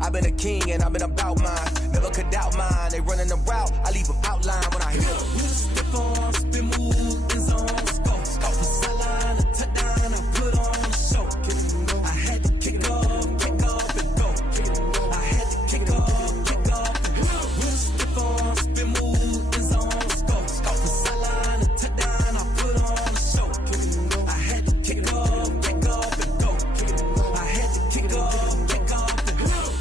I've been a king and I've been about mine. Never could doubt mine. They running the route, I leave them outline when I hear them. Step on, spin move, in zone, scope. Scope the sideline, a touchdown, I put on a show. I had to kick off and go. I had to kick off and go. Step on, spin move, in zone, scope. Scope the sideline, a touchdown, I put on a show. I had to kick off and go. I had to kick off and go.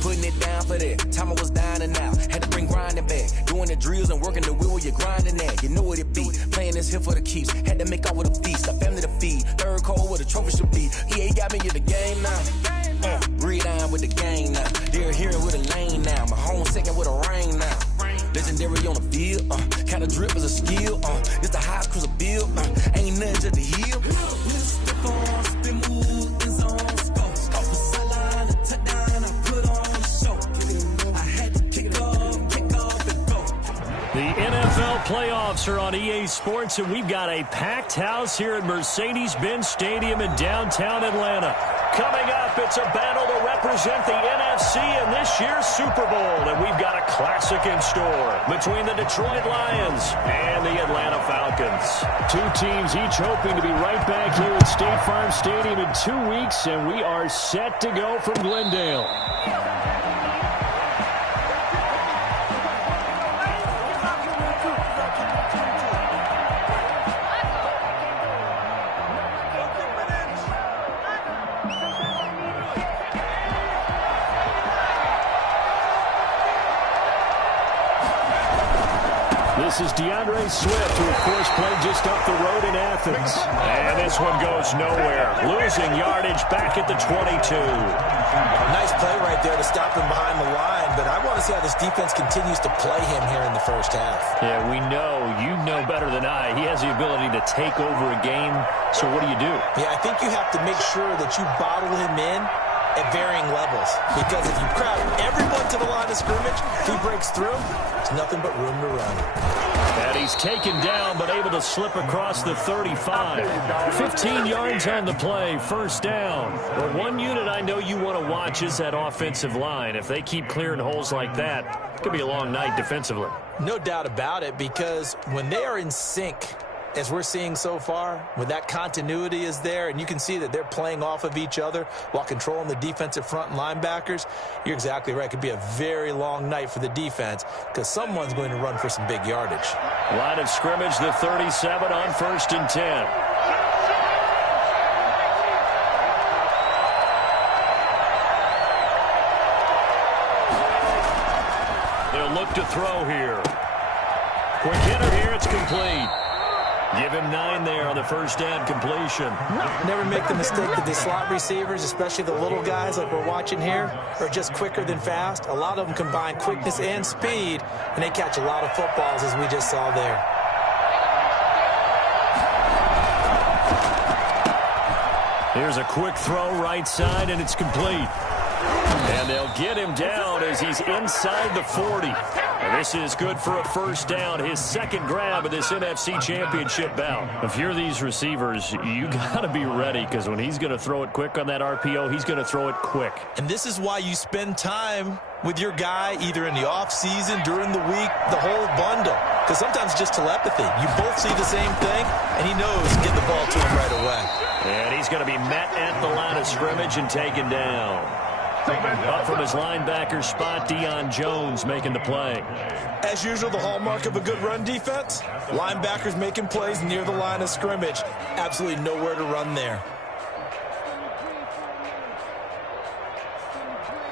Putting it down for that. Time I was down and out. Had to bring grinding back. Doing the drills and working the wheel where you're grinding at. You know what it be. Playing this here for the keeps. Had to make out with a feast. A family to feed. Third cold where the trophy should be. EA got me in the game now. Breathe on with the gang now. They're here with a lane now. My home second with a rain now. Legendary on the field. Kinda drip as a skill. It's the highest cruiser bill. Ain't nothing just to heal. Step on, spin move, in zone, scope. Scope the sideline, a touchdown, I put on a show. I had to kick off and go. The NFL playoffs are on EA Sports, and we've got a packed house here at Mercedes-Benz Stadium in downtown Atlanta. Coming up, it's a battle to represent the NFC in this year's Super Bowl, and we've got a classic in store between the Detroit Lions and the Atlanta Falcons. Two teams each hoping to be right back here at State Farm Stadium in 2 weeks, and we are set to go from Glendale. This is DeAndre Swift, who, of course, played just up the road in Athens. And this one goes nowhere. Losing yardage back at the 22. Nice play right there to stop him behind the line, but I want to see how this defense continues to play him here in the first half. Yeah, we know. You know better than I. He has the ability to take over a game, so what do you do? Yeah, I think you have to make sure that you bottle him in at varying levels, because if you crowd everyone to the line of scrimmage, if he breaks through, there's nothing but room to run. And he's taken down, but able to slip across the 35. 15 yards on the play, first down. Well, one unit I know you want to watch is that offensive line. If they keep clearing holes like that, it could be a long night defensively. No doubt about it, because when they are in sync, as we're seeing so far, when that continuity is there, and you can see that they're playing off of each other while controlling the defensive front and linebackers, you're exactly right. It could be a very long night for the defense because someone's going to run for some big yardage. Line of scrimmage, the 37 on 1st and 10. They'll look to throw here. Quick hitter here, it's complete. Give him 9 there on the first down completion. Never make the mistake that the slot receivers, especially the little guys like we're watching here, are just quicker than fast. A lot of them combine quickness and speed, and they catch a lot of footballs, as we just saw there. Here's a quick throw right side, and it's complete. And they'll get him down as he's inside the 40. And this is good for a first down, his second grab of this NFC Championship bout. If you're these receivers, you got to be ready, because when he's going to throw it quick on that RPO, he's going to throw it quick. And this is why you spend time with your guy either in the offseason, during the week, the whole bundle. Because sometimes it's just telepathy. You both see the same thing, and he knows get the ball to him right away. And he's going to be met at the line of scrimmage and taken down. Up from his linebacker spot, Deion Jones making the play. As usual, the hallmark of a good run defense, linebackers making plays near the line of scrimmage. Absolutely nowhere to run there.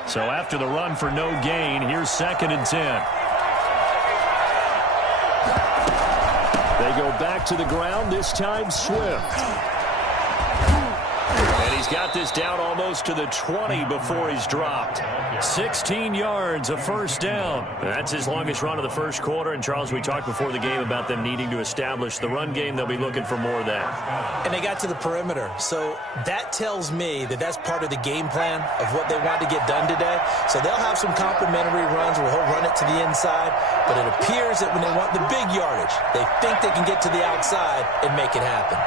So after the run for no gain, here's 2nd and 10. They go back to the ground, this time Swift. And he's got this down almost to the 20 before he's dropped. 16 yards, a first down. That's his longest run of the first quarter. And, Charles, we talked before the game about them needing to establish the run game. They'll be looking for more of that. And they got to the perimeter. So that tells me that that's part of the game plan of what they want to get done today. So they'll have some complimentary runs where he'll run it to the inside. But it appears that when they want the big yardage, they think they can get to the outside and make it happen.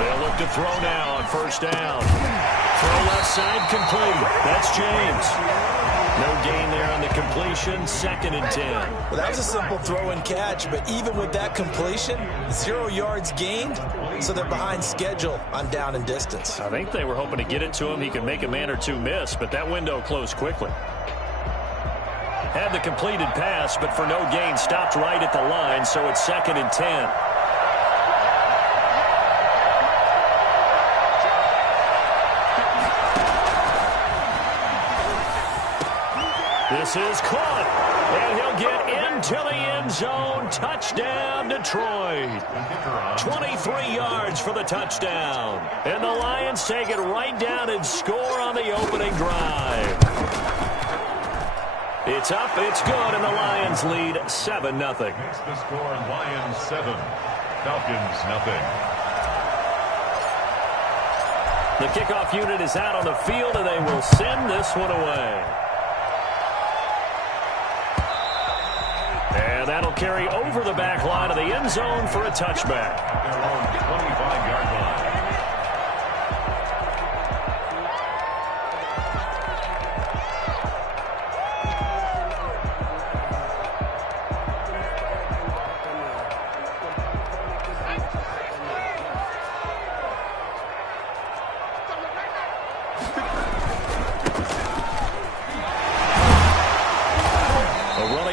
They'll look to throw now on first down. Throw left side complete. That's James. No gain there on the completion. 2nd and 10. Well, that was a simple throw and catch, but even with that completion, 0 yards gained, so they're behind schedule on down and distance. I think they were hoping to get it to him. He could make a man or two miss, but that window closed quickly. Had the completed pass, but for no gain, stopped right at the line, so it's 2nd and 10. This is caught, and he'll get into the end zone. Touchdown, Detroit. 23 yards for the touchdown. And the Lions take it right down and score on the opening drive. It's up, it's good, and the Lions lead 7-0. Makes the score Lions 7, Falcons 0. The kickoff unit is out on the field, and they will send this one away. And that'll carry over the back line of the end zone for a touchback. Their own 25-yard line.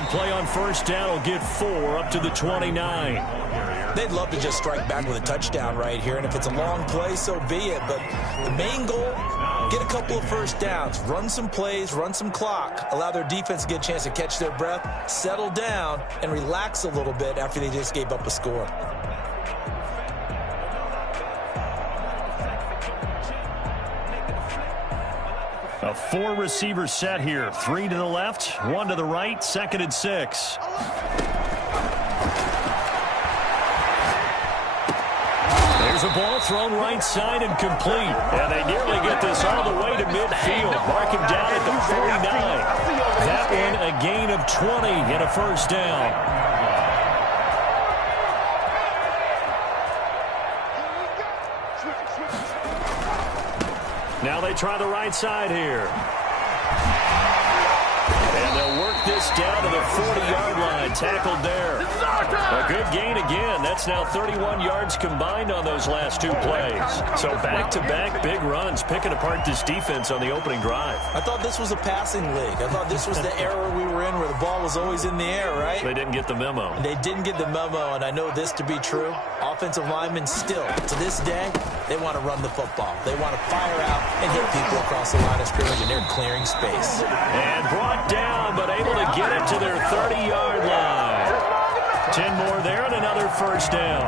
Play on first down will get 4 up to the 29. They'd love to just strike back with a touchdown right here, and if it's a long play, so be it. But the main goal, get a couple of first downs, run some plays, run some clock, allow their defense to get a chance to catch their breath, settle down, and relax a little bit after they just gave up a score. A 4-receiver set here. 3 to the left, 1 to the right, 2nd and 6. There's a ball thrown right side and complete. And they nearly get this all the way to midfield. Mark him down at the 49. That one a gain of 20 and a first down. Now they try the right side here. And they'll work this down to the 40-yard line. Tackled there. A good gain again. That's now 31 yards combined on those last 2 plays. So back-to-back big runs, picking apart this defense on the opening drive. I thought this was a passing league. I thought this was the era we were in where the ball was always in the air, right? They didn't get the memo. They didn't get the memo, and I know this to be true. Offensive linemen still, to this day, they want to run the football. They want to fire out and hit people across the line of scrimmage, and they're clearing space. And brought down, but able to get it to their 30-yard line. 10 more there and another first down.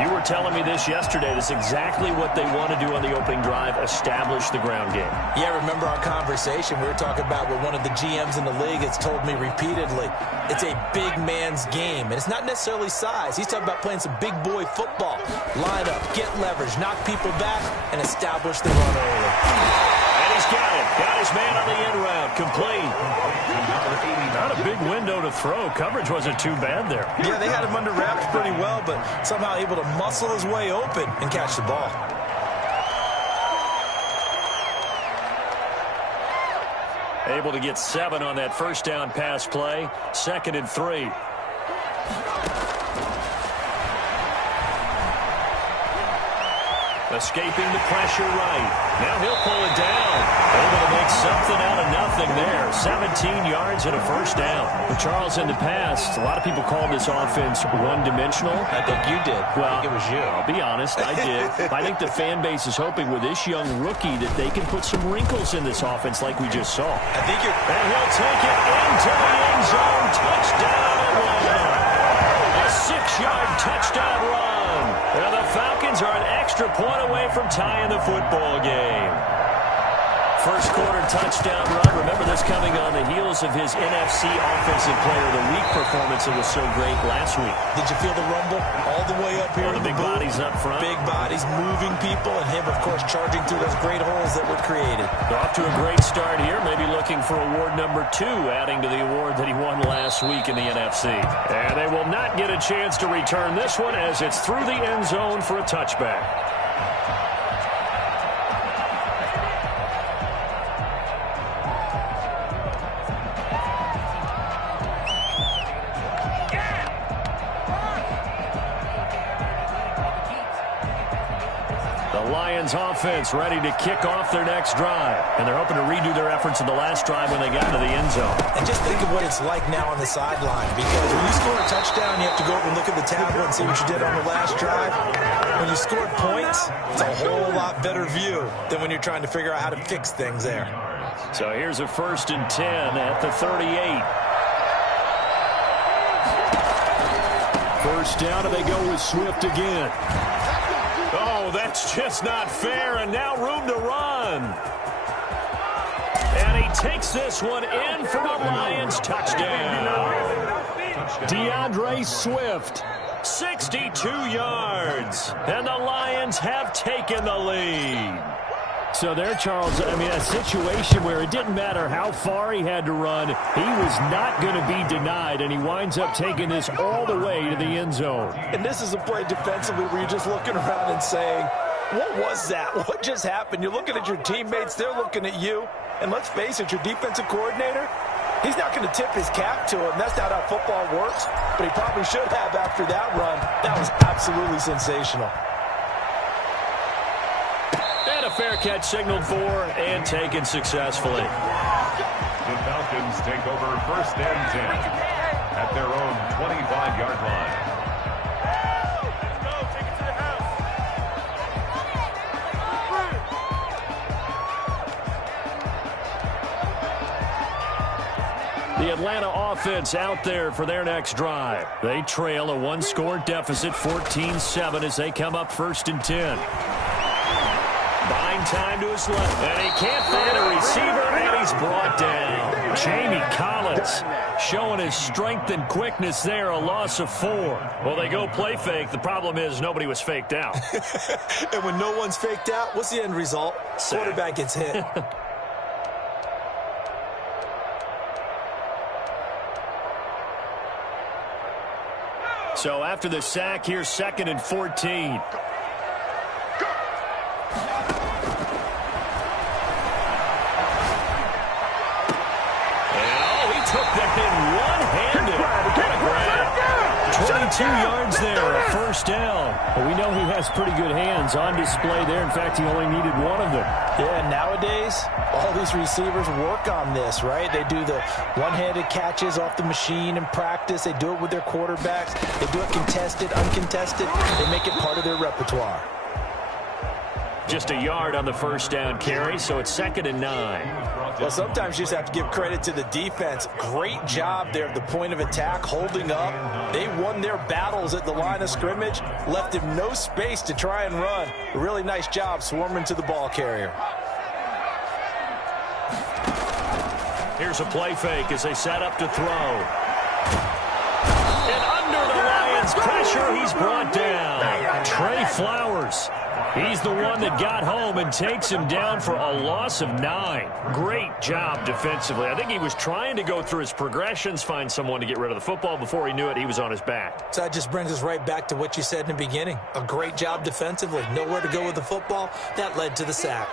You were telling me this yesterday. This is exactly what they want to do on the opening drive, establish the ground game. Yeah, remember our conversation. We were talking about what one of the GMs in the league has told me repeatedly. It's a big man's game, and it's not necessarily size. He's talking about playing some big boy football. Line up, get leverage, knock people back, and establish the run early. And he's got it. Got his man on the end route. Complete. Not a big window to throw. Coverage wasn't too bad there. Yeah, they had him under wraps pretty well, but somehow able to muscle his way open and catch the ball. Able to get 7 on that first down pass play. 2nd and 3. Escaping the pressure right. Now he'll pull it down. Able to make something out of nothing there. 17 yards and a first down. Well, Charles, in the past, a lot of people called this offense one-dimensional. I think you did. Well, I think it was you. I'll be honest, I did. I think the fan base is hoping with this young rookie that they can put some wrinkles in this offense like we just saw. I think you're... And he'll take it into the end zone. Touchdown, Atlanta. A 6-yard touchdown run. And the Falcons are an extra point away from tying the football game. First quarter touchdown run. Remember this coming on the heels of his NFC Offensive Player of the Week performance that was so great last week. Did you feel the rumble all the way up here? The big bodies up front. Big bodies moving people, and him, of course, charging through those great holes that were created. They're off to a great start here. Maybe looking for award number 2, adding to the award that he won last week in the NFC. And they will not get a chance to return this one as it's through the end zone for a touchback. The Lions offense ready to kick off their next drive. And they're hoping to redo their efforts in the last drive when they got to the end zone. And just think of what it's like now on the sideline. Because when you score a touchdown, you have to go over and look at the tablet and see what you did on the last drive. When you scored points, it's a whole lot better view than when you're trying to figure out how to fix things there. So here's a 1st and 10 at the 38. First down, and they go with Swift again. Oh, that's just not fair, and now room to run. And he takes this one in for a Lions touchdown. DeAndre Swift, 62 yards, and the Lions have taken the lead. So there, Charles, I mean, a situation where it didn't matter how far he had to run, he was not going to be denied, and he winds up taking this all the way to the end zone. And this is a play defensively where you're just looking around and saying, what was that? What just happened? You're looking at your teammates, they're looking at you, and let's face it, your defensive coordinator, he's not going to tip his cap to him. That's not how football works, but he probably should have after that run. That was absolutely sensational. And a fair catch signaled for and taken successfully. The Falcons take over 1st and 10 at their own 25-yard line. The Atlanta offense out there for their next drive. They trail a one-score deficit, 14-7, as they come up 1st and 10. Buying time to his left, and he can't find a receiver, and he's brought down. Jamie Collins showing his strength and quickness there, a loss of 4. Well, they go play fake. The problem is nobody was faked out. And when no one's faked out, what's the end result? Quarterback gets hit. So after the sack, here's 2nd and 14. Took that in one-handed. 22 yards there, a 1st down. Well, we know he has pretty good hands on display there. In fact, he only needed one of them. Yeah, nowadays, all these receivers work on this, right? They do the one-handed catches off the machine in practice. They do it with their quarterbacks. They do it contested, uncontested. They make it part of their repertoire. Just a yard on the 1st down carry, so it's 2nd and 9. Well, sometimes you just have to give credit to the defense. Great job there at the point of attack, holding up. They won their battles at the line of scrimmage, left him no space to try and run. A really nice job swarming to the ball carrier. Here's a play fake as they set up to throw. And under the Lions' pressure, he's brought down. Trey Flowers. He's the one that got home and takes him down for a loss of 9. Great job defensively. I think he was trying to go through his progressions, find someone to get rid of the football. Before he knew it, he was on his back. So that just brings us right back to what you said in the beginning. A great job defensively. Nowhere to go with the football. That led to the sack.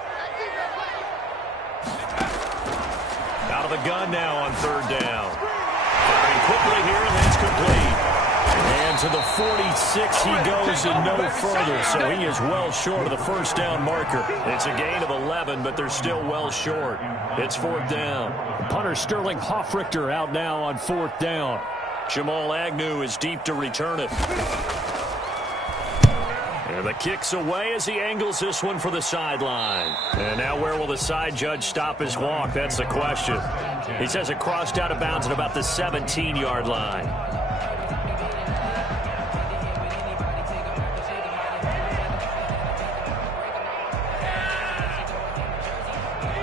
Out of the gun now on 3rd down. Firing quickly here, and that's complete. And to the 46 he goes and no further, so he is well short of the 1st down marker. It's a gain of 11, but they're still well short. It's 4th down. Punter Sterling Hoffrichter out now on 4th down. Jamal Agnew is deep to return it. And the kick's away as he angles this one for the sideline. And now where will the side judge stop his walk? That's the question. He says it crossed out of bounds at about the 17-yard line.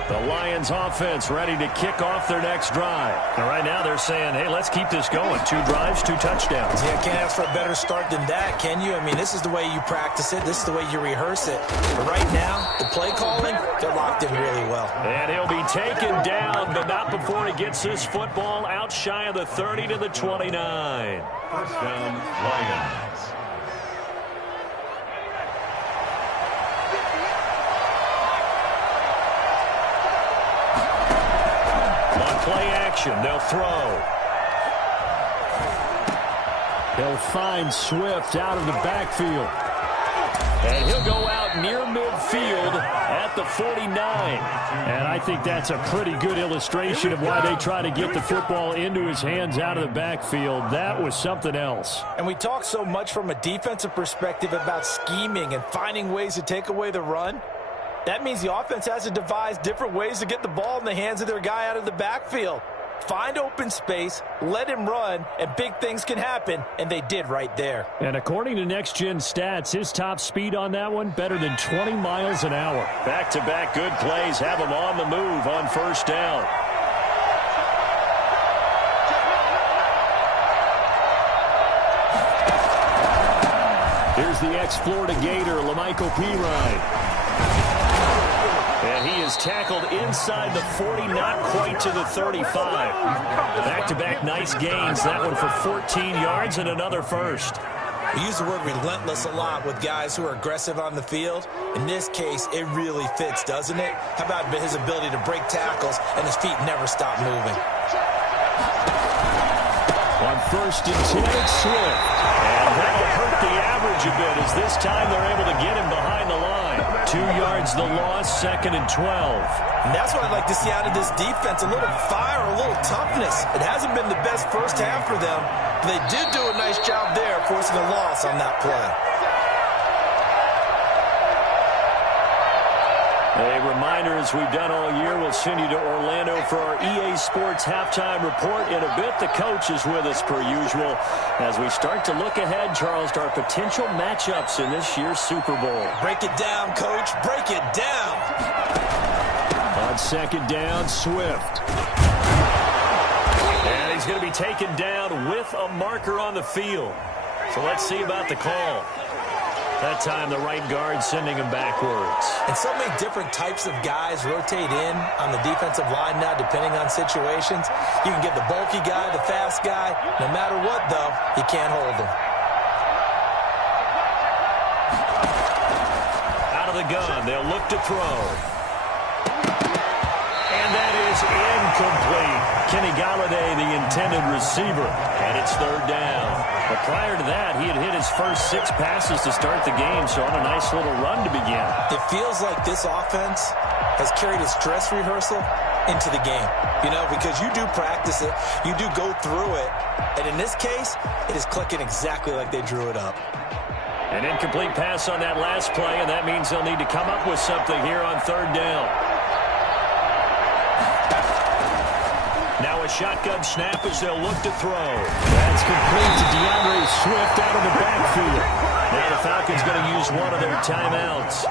The Lions offense ready to kick off their next drive. And right now they're saying, hey, let's keep this going. 2 drives, 2 touchdowns. Yeah, can't ask for a better start than that, can you? I mean, this is the way you practice it. This is the way you rehearse it. But right now, the play calling, they're locked in really well. And he'll be taken down, but not before he gets this football out shy of the 30 to the 29. 1st down, Lions. Play action. They'll throw. They'll find Swift out of the backfield. And he'll go out near midfield. midfield at the 49. And I think that's a pretty good illustration of why they try to get the football into his hands out of the backfield. That was something else. And we talk so much from a defensive perspective about scheming and finding ways to take away the run. That means the offense has to devise different ways to get the ball in the hands of their guy out of the backfield. Find open space, let him run, and big things can happen, and they did right there. And according to Next Gen Stats, his top speed on that one, better than 20 miles an hour. Back-to-back good plays have him on the move on first down. Here's the ex-Florida Gator, Lamichael Pirine. And he is tackled inside the 40, not quite to the 35. Back-to-back nice gains. That one for 14 yards and another first. We use the word relentless a lot with guys who are aggressive on the field. In this case, it really fits, doesn't it? How about his ability to break tackles and his feet never stop moving? On first and 10, it's Swift. And that'll hurt the average a bit as this time they're able to get him behind the line. 2 yards the loss, second and 12. And that's what I'd like to see out of this defense, a little fire, a little toughness. It hasn't been the best first half for them, but they did do a nice job there forcing a loss on that play. A reminder, as we've done all year, we'll send you to Orlando for our EA Sports halftime report. In a bit, the coach is with us per usual as we start to look ahead, Charles, to our potential matchups in this year's Super Bowl. Break it down, Coach. Break it down. On second down, Swift. And he's going to be taken down with a marker on the field. So let's see about the call. That time, the right guard sending him backwards. And so many different types of guys rotate in on the defensive line now, depending on situations. You can get the bulky guy, the fast guy. No matter what, though, you can't hold him. Out of the gun, they'll look to throw. And that is incomplete. Kenny Galladay, the intended receiver. And it's third down. But prior to that, he had hit his first 6 passes to start the game, so on a nice little run to begin. It feels like this offense has carried its dress rehearsal into the game. You know, because you do practice it, you do go through it, and in this case, it is clicking exactly like they drew it up. An incomplete pass on that last play, and that means they'll need to come up with something here on third down. Now a shotgun snap as they'll look to throw. That's complete to DeAndre Swift out of the backfield. Now the Falcons going to use one of their timeouts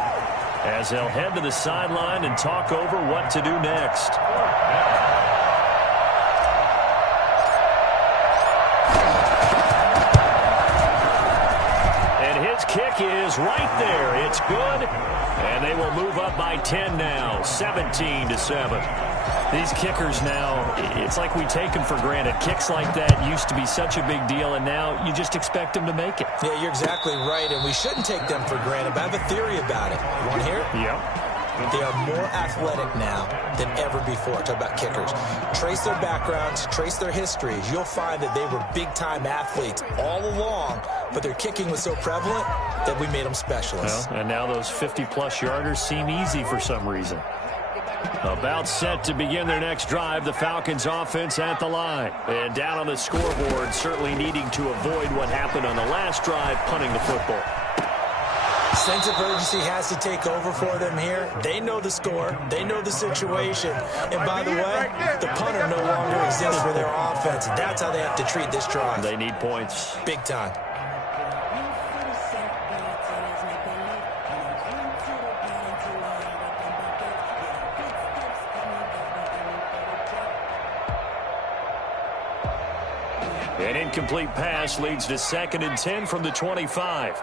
as they'll head to the sideline and talk over what to do next. And his kick is right there. It's good. And they will move up by 10 now, 17-7. These kickers now, it's like we take them for granted. Kicks like that used to be such a big deal, and now you just expect them to make it. Yeah, you're exactly right, and we shouldn't take them for granted, but I have a theory about it. You want to hear it? Yep. They are more athletic now than ever before. Talk about kickers. Trace their backgrounds, trace their histories. You'll find that they were big-time athletes all along, but their kicking was so prevalent that we made them specialists. Well, and now those 50-plus yarders seem easy for some reason. About set to begin their next drive, the Falcons offense at the line. And down on the scoreboard, certainly needing to avoid what happened on the last drive, punting the football. Sense of urgency has to take over for them here. They know the score. They know the situation. And by the way, the punter no longer exists for their offense. That's how they have to treat this drive. They need points. Big time. An incomplete pass leads to 2nd and 10 from the 25.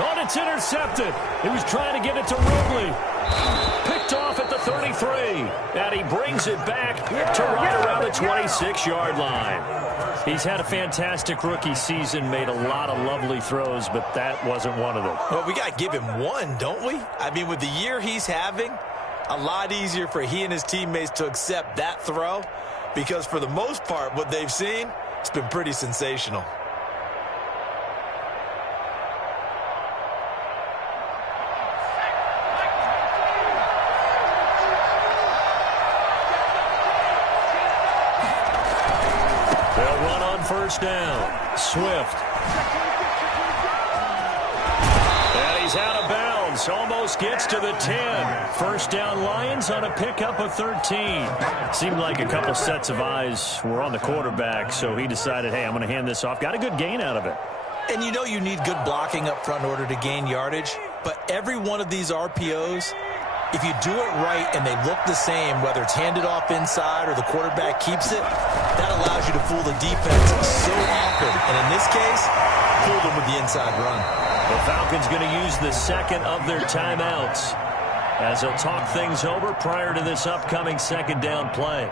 Oh, it's intercepted. He was trying to get it to Robley. Picked off at the 33. And he brings it back to right around the 26-yard line. He's had a fantastic rookie season, made a lot of lovely throws, but that wasn't one of them. Well, we got to give him one, don't we? I mean, with the year he's having, a lot easier for he and his teammates to accept that throw because for the most part, what they've seen, it's been pretty sensational. They'll run on first down. Swift. And he's out of bounds. Almost gets to the 10. First down Lions on a pickup of 13. Seemed like a couple sets of eyes were on the quarterback, so he decided, hey, I'm going to hand this off. Got a good gain out of it. And you know you need good blocking up front in order to gain yardage, but every one of these RPOs, if you do it right and they look the same, whether it's handed off inside or the quarterback keeps it, that allows you to fool the defense so often. And in this case, fool them with the inside run. The Falcons going to use the second of their timeouts as they'll talk things over prior to this upcoming second down play.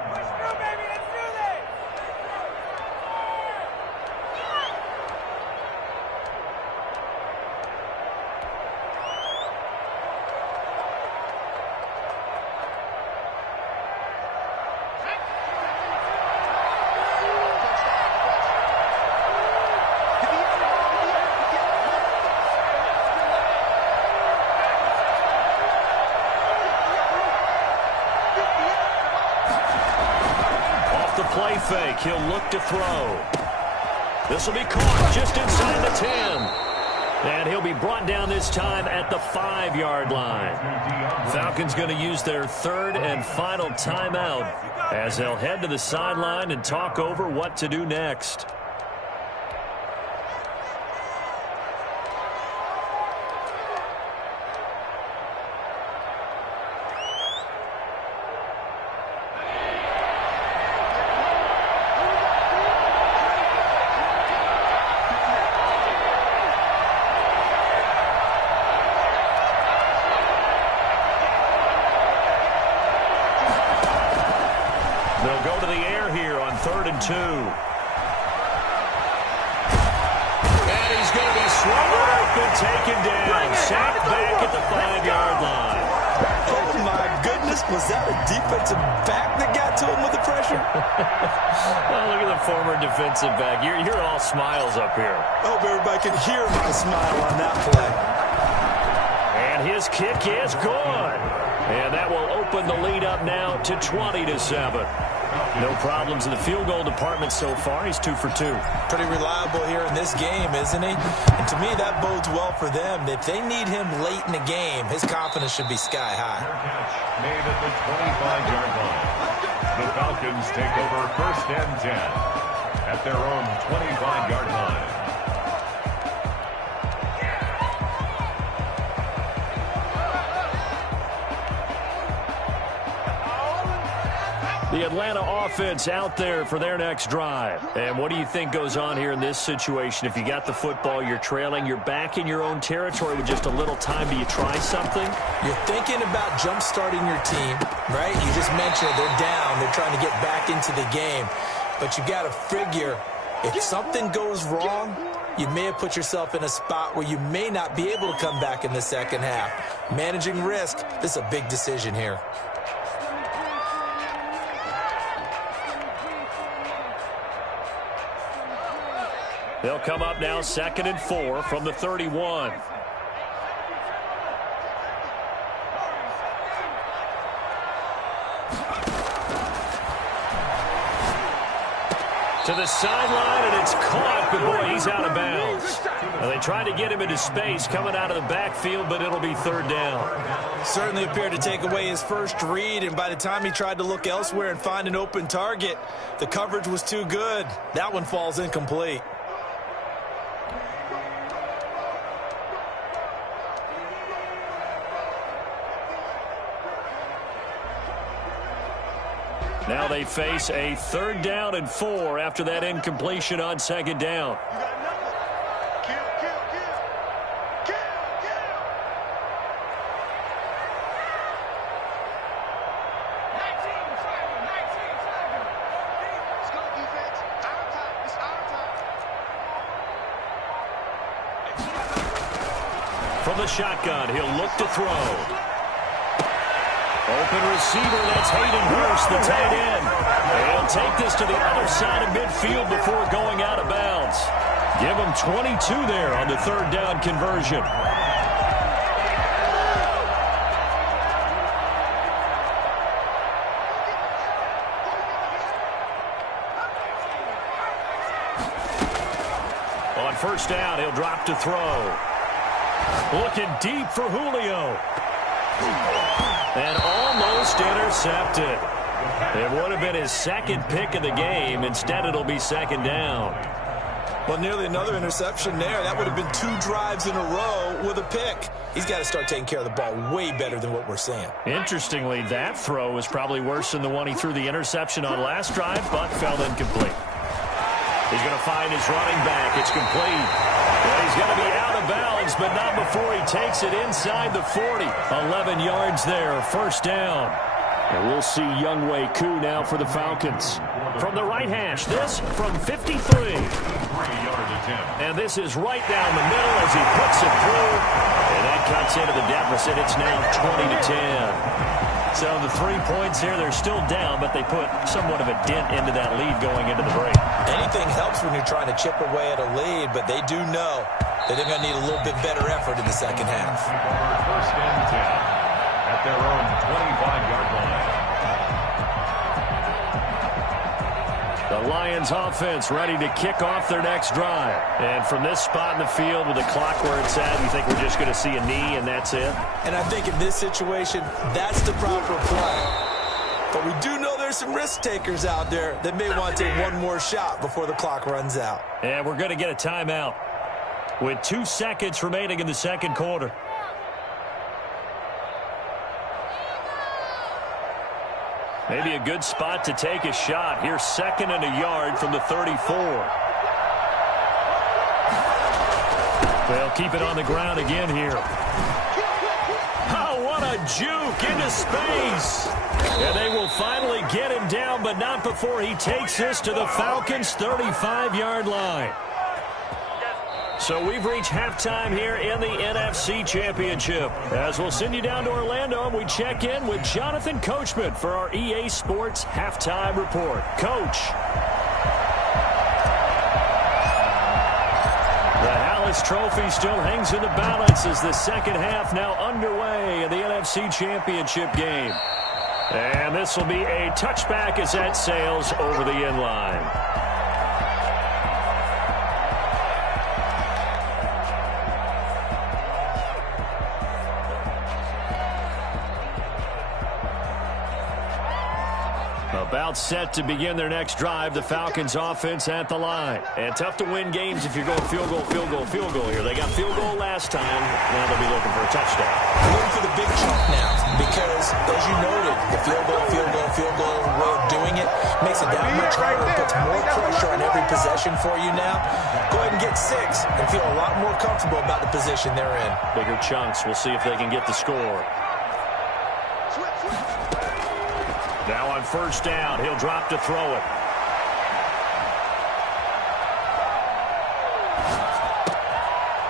Play fake. He'll look to throw. This will be caught just inside the 10. And he'll be brought down this time at the 5-yard line. Falcons going to use their third and final timeout as they'll head to the sideline and talk over what to do next. They'll go to the air here on 3rd and 2. And he's going to be swallowed up and taken down. Sacked back at the 5-yard line. Oh, my goodness. Was that a defensive back that got to him with the pressure? Oh, look at the former defensive back. You're all smiles up here. I hope everybody can hear my smile on that play. And his kick is good. And that will open the lead up now to 20-7. No problems in the field goal department so far. He's 2 for 2. Pretty reliable here in this game, isn't he? And to me, that bodes well for them. If they need him late in the game, his confidence should be sky high. Made at the 25-yard line. The Falcons take over 1st and 10 at their own 25-yard line. The Atlanta offense out there for their next drive. And what do you think goes on here in this situation? If you got the football, you're trailing, you're back in your own territory with just a little time. Do you try something? You're thinking about jump-starting your team, right? You just mentioned they're down. They're trying to get back into the game. But you got to figure, if something goes wrong, you may have put yourself in a spot where you may not be able to come back in the second half. Managing risk, this is a big decision here. They'll come up now 2nd and 4 from the 31. To the sideline, and it's caught, but boy, he's out of bounds. Now, they tried to get him into space coming out of the backfield, but it'll be 3rd down. Certainly appeared to take away his first read, and by the time he tried to look elsewhere and find an open target, the coverage was too good. That one falls incomplete. Now they face a 3rd down and 4 after that incompletion on 2nd down. From the shotgun, he'll look to throw. Open receiver, that's Hayden Hurst, the tight end. He'll take this to the other side of midfield before going out of bounds. Give him 22 there on the third down conversion. On first down, he'll drop to throw. Looking deep for Julio. And almost intercepted. It would have been his second pick of the game. Instead, it'll be second down. Well, nearly another interception there. That would have been 2 drives in a row with a pick. He's got to start taking care of the ball way better than what we're seeing. Interestingly, that throw was probably worse than the one he threw the interception on last drive, but fell incomplete. He's going to find his running back. It's complete. Well, he's going to be out of bounds, but not before he takes it inside the 40. 11 yards there, first down. And we'll see Younghoe Koo now for the Falcons. From the right hash, this from 53. And this is right down the middle as he puts it through. And that cuts into the deficit. It's now 20-10. So the 3 points here, they're still down, but they put somewhat of a dent into that lead going into the break. Anything helps when you're trying to chip away at a lead, but they do know that they're going to need a little bit better effort in the second half. First and 10 at their own 25-yard line. The Lions offense ready to kick off their next drive. And from this spot in the field with the clock where it's at, you think we're just going to see a knee and that's it? And I think in this situation, that's the proper play. But we do know there's some risk takers out there that may want to take one more shot before the clock runs out. And we're going to get a timeout with 2 seconds remaining in the second quarter. Maybe a good spot to take a shot. Here's 2nd and a yard from the 34. They'll keep it on the ground again here. Oh, what a juke into space. And they will finally get him down, but not before he takes this to the Falcons' 35-yard line. So we've reached halftime here in the NFC Championship. As we'll send you down to Orlando, and we check in with Jonathan Coachman for our EA Sports Halftime Report. Coach. The Hallis Trophy still hangs in the balance as the second half now underway in the NFC Championship game. And this will be a touchback as that sails over the end line. About set to begin their next drive. The Falcons offense at the line. And tough to win games if you're going field goal, field goal, field goal here. They got field goal last time. Now they'll be looking for a touchdown. Looking for the big chunk now because, as you noted, the field goal way of doing it makes it that much harder. It puts more pressure on every possession for you now. Go ahead and get 6 and feel a lot more comfortable about the position they're in. Bigger chunks. We'll see if they can get the score. Now on first down, he'll drop to throw it.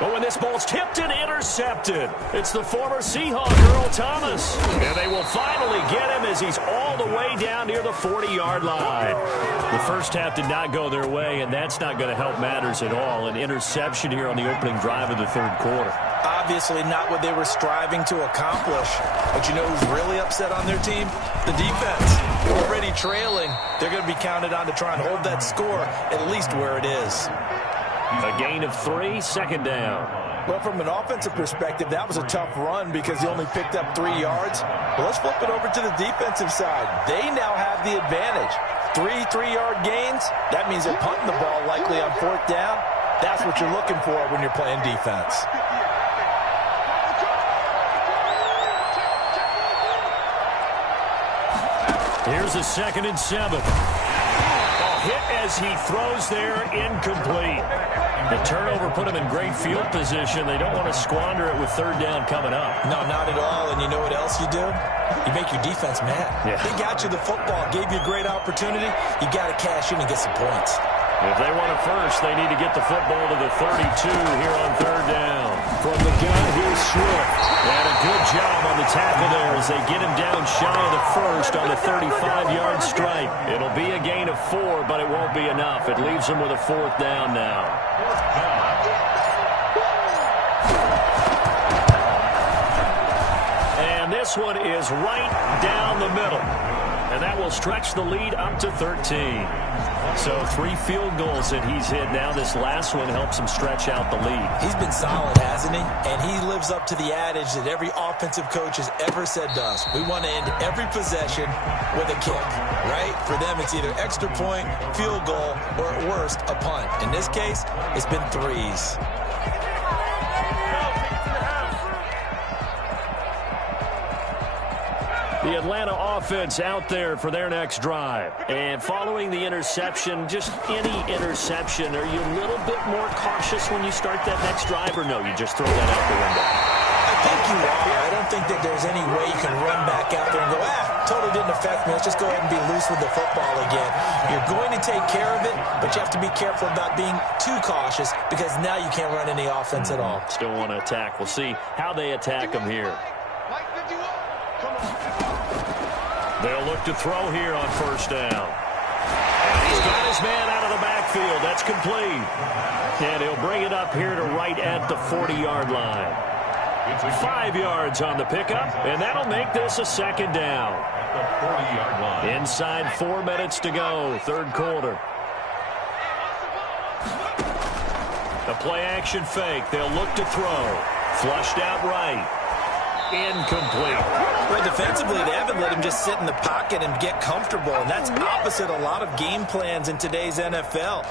But when this ball's tipped and intercepted, it's the former Seahawk, Earl Thomas. And they will finally get him as he's all the way down near the 40-yard line. The first half did not go their way, and that's not going to help matters at all. An interception here on the opening drive of the third quarter. Obviously not what they were striving to accomplish. But you know who's really upset on their team? The defense. Already trailing. They're going to be counted on to try and hold that score at least where it is. A gain of 3, second down. Well, from an offensive perspective, that was a tough run because he only picked up 3 yards. Well, let's flip it over to the defensive side. They now have the advantage. 3 3-yard gains. That means they're punting the ball likely on 4th down. That's what you're looking for when you're playing defense. Here's a 2nd and 7. Hit as he throws there, incomplete. The turnover put him in great field position. They don't want to squander it with 3rd down coming up. No, not at all. And you know what else you do? You make your defense mad. Yeah. They got you the football, gave you a great opportunity. You got to cash in and get some points. If they want a first, they need to get the football to the 32 here on third down. From the gun, here's Swift. And a good job on the tackle there as they get him down shy of the first on the 35-yard stripe. It'll be a gain of 4, but it won't be enough. It leaves them with a fourth down now. And this one is right down the middle. And that will stretch the lead up to 13. So 3 field goals that he's hit now. This last one helps him stretch out the lead. He's been solid, hasn't he? And he lives up to the adage that every offensive coach has ever said to us. We want to end every possession with a kick, right? For them, it's either extra point, field goal, or at worst, a punt. In this case, it's been 3s. The Atlanta offense out there for their next drive. And following the interception, just any interception, are you a little bit more cautious when you start that next drive, or no, you just throw that out the window? I think you are. I don't think that there's any way you can run back out there and go, totally didn't affect me. Let's just go ahead and be loose with the football again. You're going to take care of it, but you have to be careful about being too cautious because now you can't run any offense at all. Still want to attack. We'll see how they attack them here. They'll look to throw here on first down. And he's got his man out of the backfield. That's complete. And he'll bring it up here to right at the 40-yard line. 5 yards on the pickup, and that'll make this a second down. At the 40-yard line. Inside 4 minutes to go, third quarter. The play-action fake. They'll look to throw. Flushed out right. Incomplete. Well, defensively, they haven't let him just sit in the pocket and get comfortable, and that's opposite a lot of game plans in today's NFL.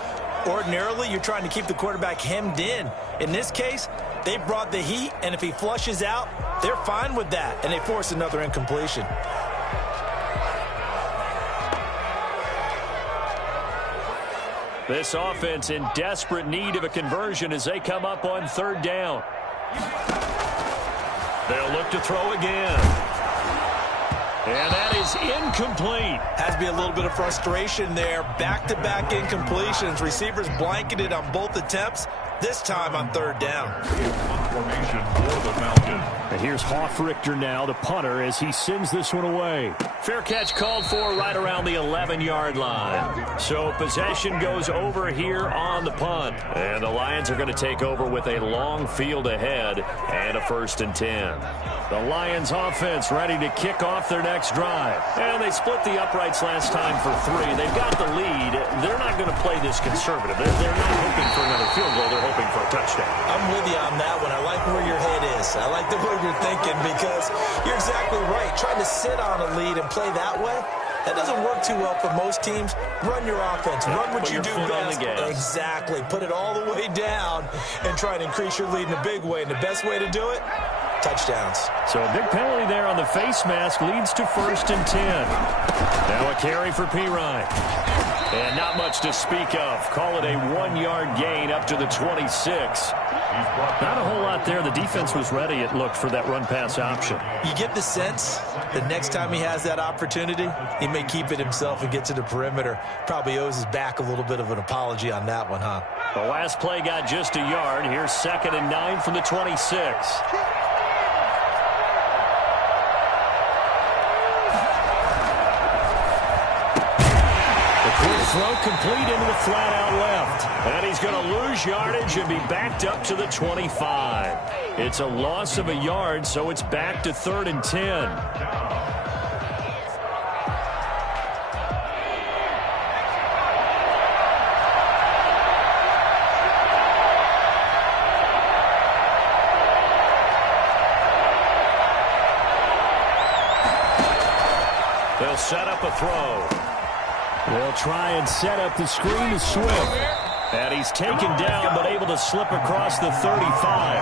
Ordinarily, you're trying to keep the quarterback hemmed in. In this case, they brought the heat, and if he flushes out, they're fine with that, and they force another incompletion. This offense in desperate need of a conversion as they come up on third down. They'll look to throw again. And that is incomplete. Has to be a little bit of frustration there. Back-to-back incompletions. Receivers blanketed on both attempts, this time on third down. Formation for the Falcons. And here's Hoffrichter now, the punter, as he sends this one away. Fair catch called for right around the 11-yard line. So possession goes over here on the punt. And the Lions are going to take over with a long field ahead and a 1st and 10. The Lions offense ready to kick off their next drive. And they split the uprights last time for 3. They've got the lead. They're not going to play this conservative. They're not hoping for another field goal. They're hoping for a touchdown. I'm with you on that one. I like where your head is. I like the way you're thinking because you're exactly right. Trying to sit on a lead and play that way, that doesn't work too well for most teams. Run your offense. Run what you do best. Exactly. Put it all the way down and try to increase your lead in a big way. And the best way to do it, touchdowns. So a big penalty there on the face mask leads to 1st and 10. Now a carry for Pirine. And not much to speak of. Call it a 1-yard gain up to the 26. Not a whole lot there. The defense was ready, it looked, for that run-pass option. You get the sense that next time he has that opportunity, he may keep it himself and get to the perimeter. Probably owes his back a little bit of an apology on that one, huh? The last play got just a yard. Here's 2nd and 9 from the 26. Throw complete into the flat out left. And he's going to lose yardage and be backed up to the 25. It's a loss of a yard, so it's back to 3rd and 10. They'll set up a throw. They'll try and set up the screen to Swift. And he's taken down but able to slip across the 35.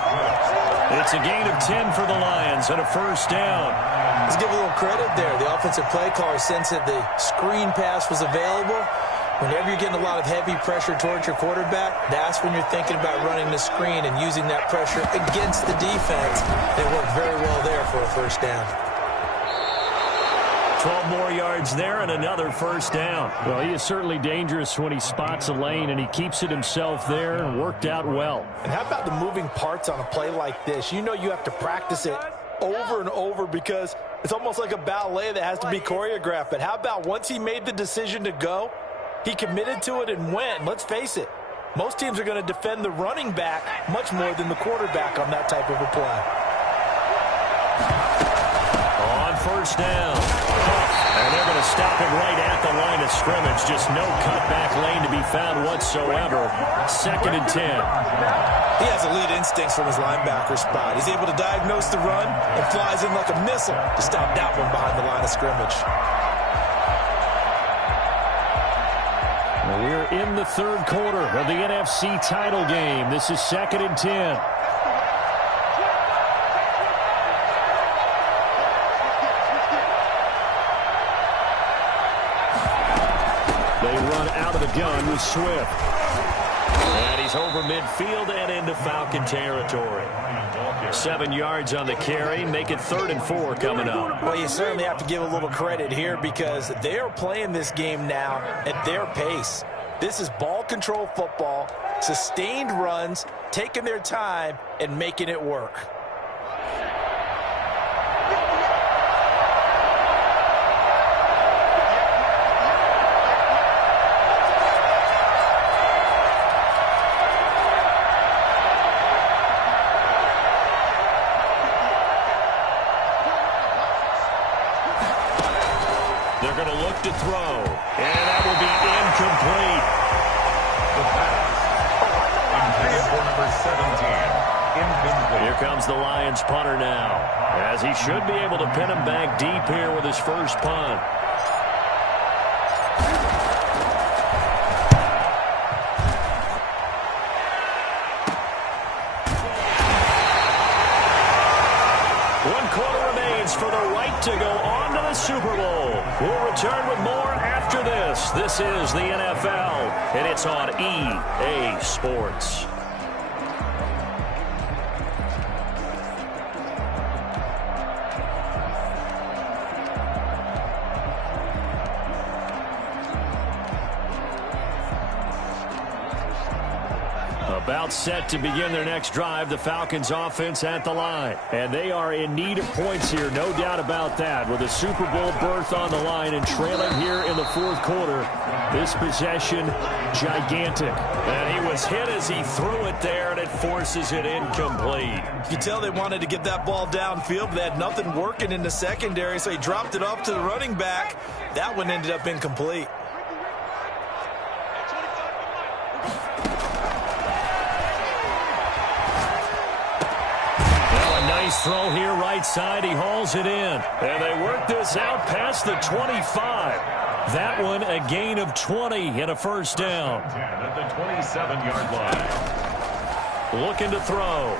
It's a gain of 10 for the Lions and a 1st down. Let's give a little credit there. The offensive play caller sensed that the screen pass was available. Whenever you're getting a lot of heavy pressure towards your quarterback, that's when you're thinking about running the screen and using that pressure against the defense. It worked very well there for a 1st down. 12 more yards there and another first down. Well, he is certainly dangerous when he spots a lane, and he keeps it himself there and worked out well. And how about the moving parts on a play like this? You know you have to practice it over and over because it's almost like a ballet that has to be choreographed. But how about once he made the decision to go, he committed to it and went. Let's face it, most teams are going to defend the running back much more than the quarterback on that type of a play. On first down. And they're going to stop him right at the line of scrimmage. Just no cutback lane to be found whatsoever. 2nd and 10. He has elite instincts from his linebacker spot. He's able to diagnose the run and flies in like a missile to stop that one behind the line of scrimmage. Well, we're in the 3rd quarter of the NFC title game. This is 2nd and 10. They run out of the gun with Swift. And he's over midfield and into Falcon territory. 7 yards on the carry. Make it 3rd and 4 coming up. Well, you certainly have to give a little credit here because they are playing this game now at their pace. This is ball control football, sustained runs, taking their time and making it work. They're going to look to throw. And that will be incomplete. The pass. Intended for number 17. Incomplete. Here comes the Lions punter now, as he should be able to pin him back deep here with his first punt. For the right to go on to the Super Bowl. We'll return with more after this. This is the NFL, and it's on EA Sports. About set to begin their next drive, the Falcons offense at the line. And they are in need of points here, no doubt about that. With a Super Bowl berth on the line and trailing here in the 4th quarter, this possession, gigantic. And he was hit as he threw it there, and it forces it incomplete. You can tell they wanted to get that ball downfield, but they had nothing working in the secondary, so he dropped it off to the running back. That one ended up incomplete. Nice throw here, right side. He hauls it in. And they work this out past the 25. That one a gain of 20 and a first down. At the 27-yard line. Looking to throw.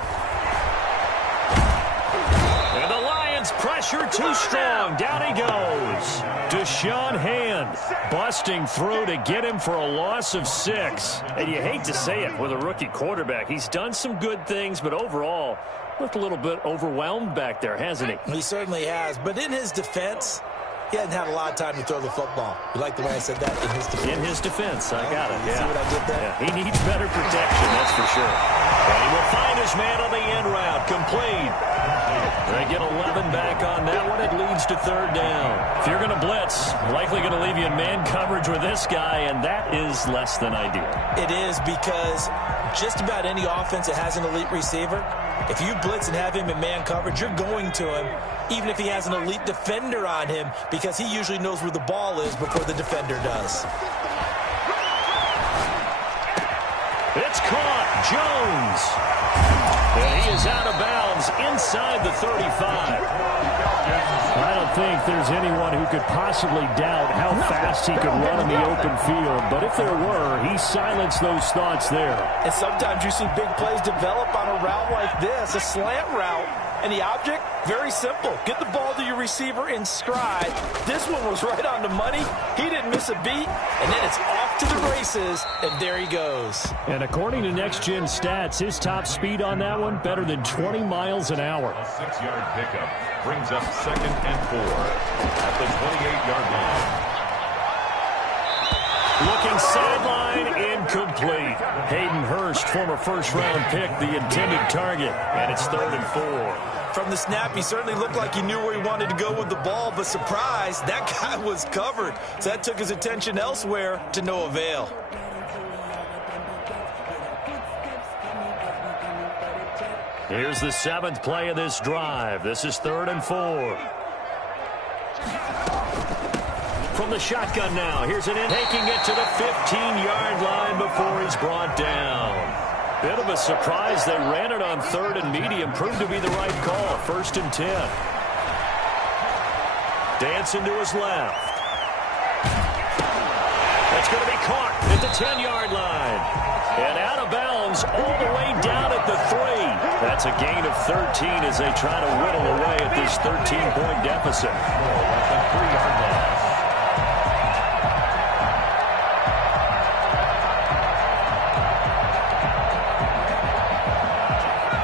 And the Lions pressure too strong. Down he goes. Deshaun Hand busting through to get him for a loss of 6. And you hate to say it with a rookie quarterback. He's done some good things, but overall, looked a little bit overwhelmed back there, hasn't he? He certainly has. But in his defense, he hasn't had a lot of time to throw the football. You like the way I said that? In his defense. In his defense. I got it. You see what I did there? Yeah, he needs better protection, that's for sure. And he will find his man on the end route. Complete. They get 11 back on that one. It leads to 3rd down. If you're going to blitz, likely going to leave you in man coverage with this guy, and that is less than ideal. It is because just about any offense that has an elite receiver, if you blitz and have him in man coverage, you're going to him, even if he has an elite defender on him, because he usually knows where the ball is before the defender does. It's caught. Jones. And he is out of bounds inside the 35. I don't think there's anyone who could possibly doubt how fast he could run in the open field. But if there were, he silenced those thoughts there. And sometimes you see big plays develop on a route like this, a slant route. And the object, very simple. Get the ball to your receiver in stride. This one was right on the money. He didn't miss a beat. And then it's off to the races, and there he goes. And according to Next Gen Stats, his top speed on that one, better than 20 miles an hour. A 6-yard pickup. brings up 2nd and 4 at the 28-yard line. Looking sideline, incomplete. Hayden Hurst, former first-round pick, the intended target, and it's 3rd and 4. From the snap, he certainly looked like he knew where he wanted to go with the ball, but surprise, that guy was covered. So that took his attention elsewhere to no avail. Here's the 7th play of this drive. This is 3rd and 4. From the shotgun now, here's an in, taking it to the 15-yard line before he's brought down. Bit of a surprise. They ran it on 3rd and medium. Proved to be the right call. 1st and 10. Dancing to his left. That's going to be caught at the 10-yard line. And out of bounds all the way down at the 3. That's a gain of 13 as they try to whittle away at this 13-point deficit. That's a 3-yard loss.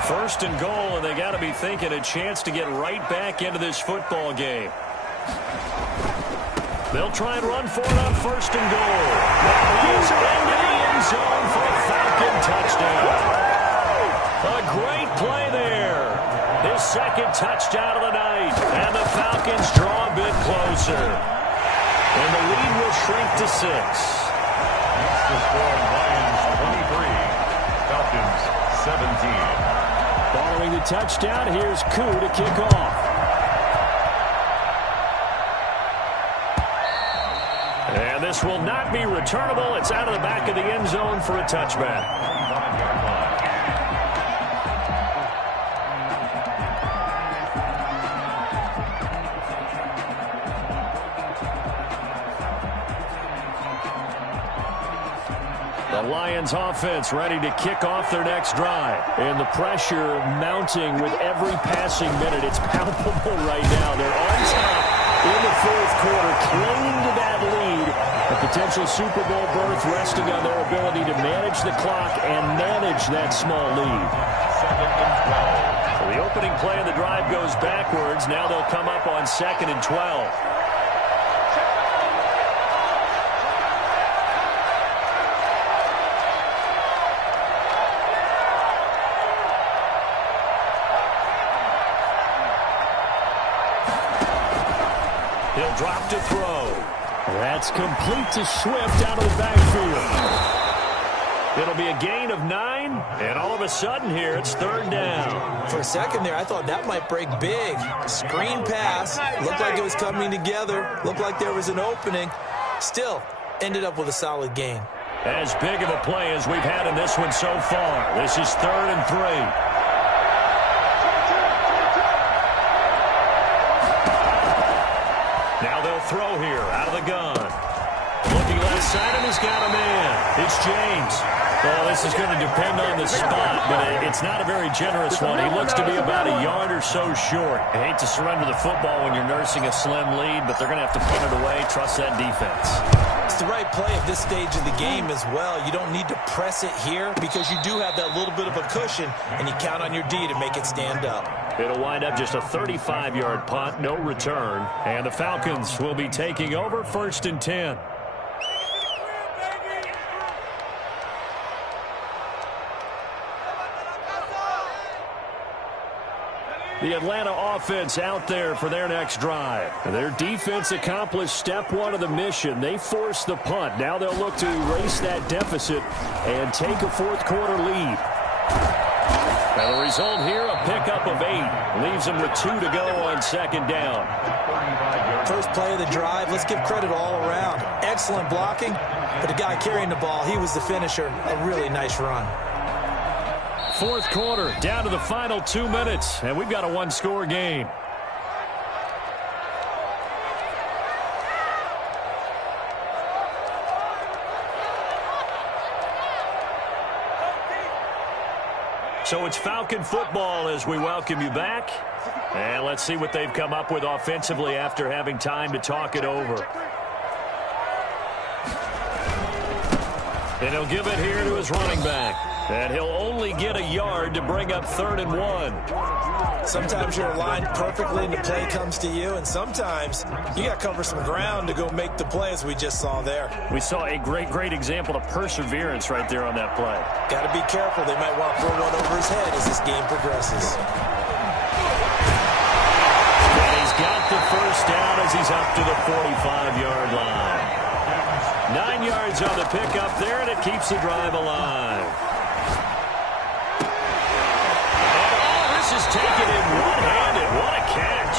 First and goal, and they got to be thinking a chance to get right back into this football game. They'll try and run for it on 1st and goal. Now he is into the end zone for a Falcon touchdown. A great play there. His 2nd touchdown of the night. And the Falcons draw a bit closer. And the lead will shrink to 6. That's the score. Lions 23. Falcons 17. Following the touchdown, here's Koo to kick off. And this will not be returnable. It's out of the back of the end zone for a touchback. The Lions offense ready to kick off their next drive. And the pressure mounting with every passing minute. It's palpable right now. They're on top in the 4th quarter, clinging to that lead. A potential Super Bowl berth resting on their ability to manage the clock and manage that small lead. 2nd and 12. So the opening play of the drive goes backwards. Now they'll come up on 2nd and 12. He'll drop to throw. That's complete to Swift out of the backfield. It'll be a gain of 9, and all of a sudden here, it's 3rd down. For a second there, I thought that might break big. Screen pass. Looked like it was coming together. Looked like there was an opening. Still, ended up with a solid gain. As big of a play as we've had in this one so far. This is 3rd and 3. Now they'll throw here out of the gun. Looking left side, and he's got a man. It's James. Well, this is going to depend on the spot, but it's not a very generous one. He looks to be about a yard or so short. I hate to surrender the football when you're nursing a slim lead, but they're going to have to punt it away. Trust that defense. It's the right play at this stage of the game as well. You don't need to press it here because you do have that little bit of a cushion, and you count on your D to make it stand up. It'll wind up just a 35-yard punt, no return. And the Falcons will be taking over 1st and 10. The Atlanta offense out there for their next drive. Their defense accomplished step 1 of the mission. They forced the punt. Now they'll look to erase that deficit and take a 4th quarter lead. And the result here, a pickup of 8. Leaves them with 2 to go on 2nd down. First play of the drive, let's give credit all around. Excellent blocking, but the guy carrying the ball, he was the finisher. A really nice run. 4th quarter, down to the final 2 minutes, and we've got a 1-score game. So it's Falcon football as we welcome you back. And let's see what they've come up with offensively after having time to talk it over. And he'll give it here to his running back. And he'll only get a yard to bring up 3rd and 1. Sometimes you're aligned perfectly and the play comes to you, and sometimes you got to cover some ground to go make the play, as we just saw there. We saw a great example of perseverance right there on that play. Got to be careful. They might want to throw one over his head as this game progresses. And he's got the first down as he's up to the 45-yard line. 9 yards on the pickup there, and it keeps the drive alive. Is taken in one-handed. What a catch.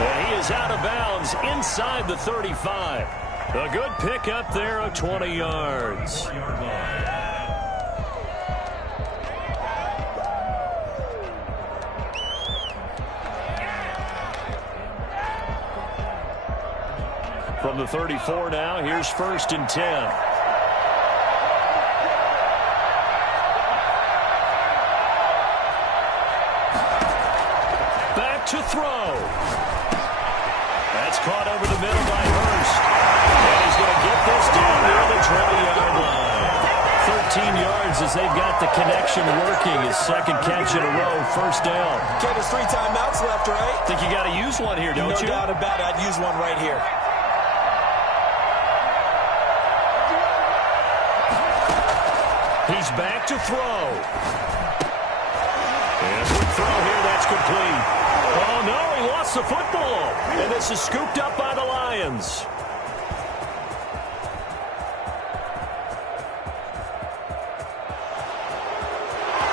And he is out of bounds inside the 35. A good pickup there of 20 yards. From the 34 now, here's 1st and 10. To throw. That's caught over the middle by Hurst. And he's going to get this down near the 20-yard line. 13 yards as they've got the connection working. His second catch in a row, 1st down. Okay, there's 3 timeouts left, right? Think you got to use one here, don't you? No doubt about it. I'd use one right here. He's back to throw. And quick throw here, that's complete. Oh, no, he lost the football. And this is scooped up by the Lions.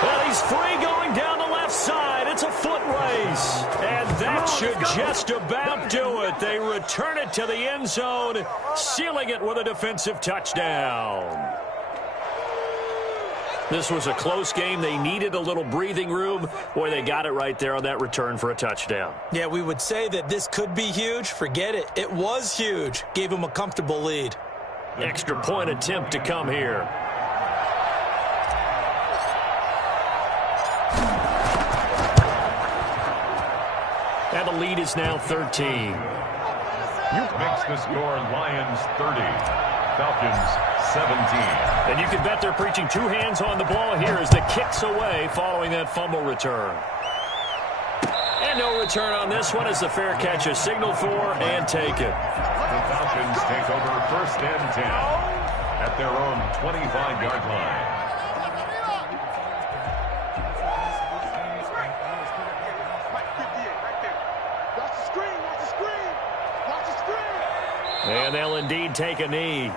Well, he's free going down the left side. It's a foot race. And that should just about do it. They return it to the end zone, sealing it with a defensive touchdown. This was a close game. They needed a little breathing room. Boy, they got it right there on that return for a touchdown. Yeah, we would say that this could be huge. Forget it. It was huge. Gave them a comfortable lead. Extra point attempt to come here. And the lead is now 13. Makes the score Lions 30, Falcons 17. And you can bet they're preaching 2 hands on the ball here as the kick's away following that fumble return. And no return on this one as the fair catch is signaled for and taken. The Falcons take over 1st and 10 at their own 25-yard line. And they'll indeed take a knee.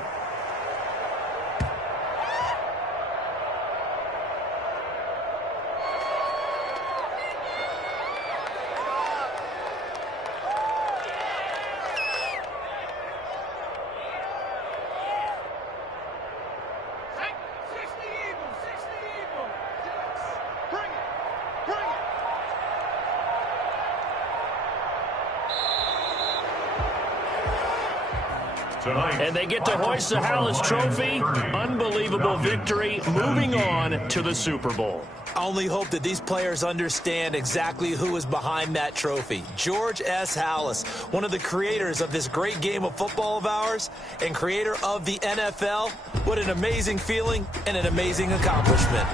And they get to hoist the Hallis Trophy. Unbelievable victory. Moving on to the Super Bowl. I only hope that these players understand exactly who is behind that trophy. George S. Hallis, one of the creators of this great game of football of ours and creator of the NFL. What an amazing feeling and an amazing accomplishment.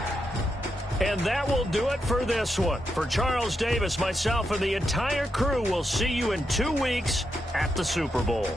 And that will do it for this one. For Charles Davis, myself, and the entire crew, we'll see you in 2 weeks at the Super Bowl.